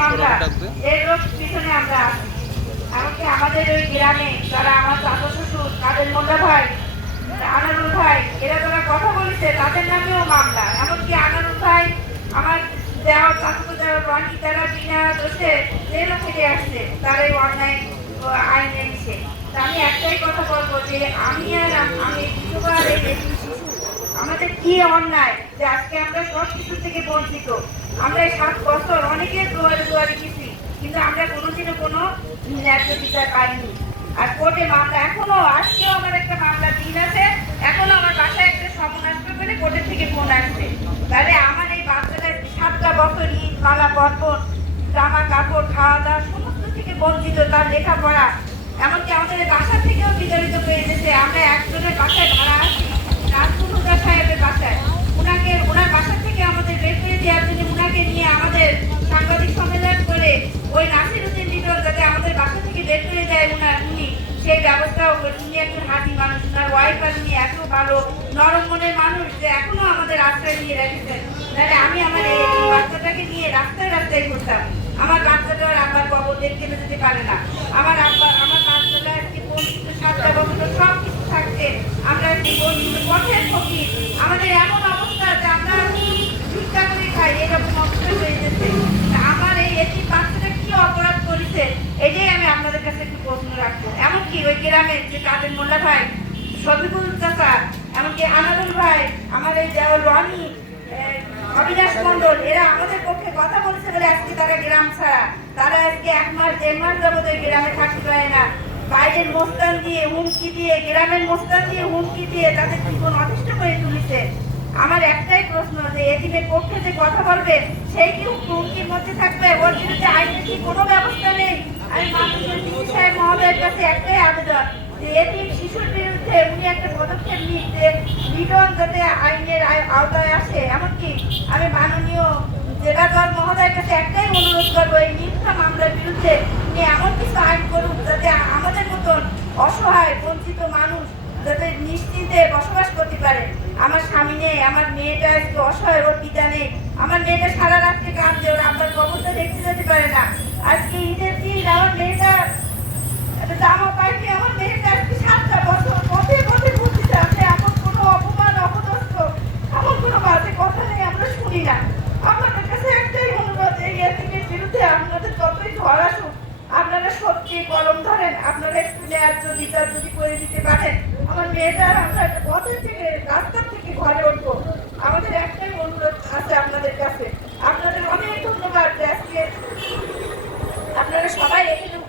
মামলা রোগ পিছনে আমরা আছি। এমনকি আমাদের ওই গ্রামে যারা আমার চাচা শ্বশুর তাদের মোল্লা ভাই আনারুল ভাই এরা যারা কথা বলেছে তাদের নামেও মামলা। এমনকি আনারুল ভাই আমার দেওয়া চাকু দেওয়া রনি তারা বিনা দোষে জেলও থেকে আসছে তার এই অন্যায় আইনে তা আমি একটাই কথা বলব যে আমি আর আমি বিধবা আর এই আমাদের কি অন্যায় যে আজকে আমরা সব কিছু থেকে বঞ্চিত? আমরা সাত বছর অনেকের দুয়ারে দুয়ারে গেছি, কিন্তু আমরা কোনোদিনও কোনো ন্যায্য বিচার পাইনি। আর কোর্টে মামলা, এখনও আজকেও আমার একটা মামলা দিন আছে, এখনও আমার বাসায় একটা সমন আসবে বলে কোর্টের থেকে ফোন আসছে। তাহলে আমার এই বাচ্চাটা সাতটা বছর ঈদ মালা পর্বণ জামা কাপড়, খাওয়া দাওয়া, সমস্ত থেকে বঞ্চিত তার লেখাপড়া। এমনকি আমাদের বাসা থেকেও বিতাড়িত করে দিয়েছে আমরা একজনের বাসায় ভাড়া আছি নাজমুল হুদা সাহেবের বাসায় ওনাকে ওনার বাসা থেকে আমাদের বের করে দেওয়ার জন্য ওনাকে নিয়ে আমাদের সাংবাদিক সম্মেলন করে ওই নাসির উদ্দিন লিটন যাতে আমাদের বাসা থেকে বের করে দেয় ওনার উনি সেই ব্যবস্থাও করে একজন হাতি মানুষ, তার ওয়াইফ আর উনি এত ভালো, নরম মনের মানুষ যে এখনও আমাদের রাস্তায় নিয়ে রেখেছেন। তাহলে আমি আমার এই বাচ্চাটাকে নিয়ে রাস্তায় রাস্তায় ঘুরতাম। আমার বাচ্চাটা আমার কবর দেখতে যেতে পারে না। আমার আব্বা আমার বাচ্চাটা আজকে বঞ্চিত সাতটা বছর সব কিছু থাকতে আমরা সেই বঞ্চিত পথের ফকির আমাদের এমন অবস্থা যে আমরা ভিক্ষা করে খাই এরকম অবস্থা হয়ে গেছে তা আমার এই এটি বাচ্চাটা কি অপরাধ করেছে এটাই আমি আপনাদের কাছে একটু প্রশ্ন রাখব এমনকি ওই গ্রামের যে কাদের মোল্লা ভাই, শফিকুল চাচা, এমনকি আনাদুল ভাই, আমার এই দেওয়াল রনি অবিনাশ মন্ডল এরা আমাদের পক্ষে কথা বলছে বলে আজকে তারা গ্রাম ছাড়া। তারা আজকে এক মাস, দেড় মাস যাবত গ্রামে থাকতে পারে না। বাইরের মোস্তান দিয়ে হুমকি দিয়ে, গ্রামের মোস্তান দিয়ে হুমকি দিয়ে তাদের জীবন অতিষ্ঠ করে তুলেছে। আমার একটাই প্রশ্ন যে এদিনের পক্ষে যে কথা বলবে সেই কি হুমকির মধ্যে থাকবে? ওর বিরুদ্ধে আইনের কি কোনো ব্যবস্থা নেই আমি মাননীয় ডিসি সাহেব মহোদয়ের কাছে একটাই আবেদন শিশুর বিরুদ্ধে উনি একটা পদক্ষেপ নিন যে যাতে আইনের আওতায় আসে, এমনকি আমি মাননীয় জেলা জজ মহোদয়ের কাছে একটাই অনুরোধ করব, এই মিথ্যা মামলার বিরুদ্ধে উনি এমন কিছু আইন করুন যাতে আমাদের মতন অসহায়, বঞ্চিত মানুষ যাতে নিশ্চিন্তে বসবাস করতে পারে। আমার স্বামী নেই, আমার মেয়েটা আজকে অসহায়, ওর পিতা নেই। আমার মেয়েটা সারা রাত্রে কাঁদছে, ওর আব্বার কবরটা দেখতে যেতে পারে না। আজকে কে কলম ধরেন? আপনারা একটু ন্যায্য বিচার যদি করে দিতে পারেন। আমার আর আমরা পথের থেকে, রাস্তার থেকে ঘরে উঠবো। আমাদের একটাই অনুরোধ আছে আপনাদের কাছে। আপনাদের অনেক ধন্যবাদ আজকে আপনারা সবাই এখানে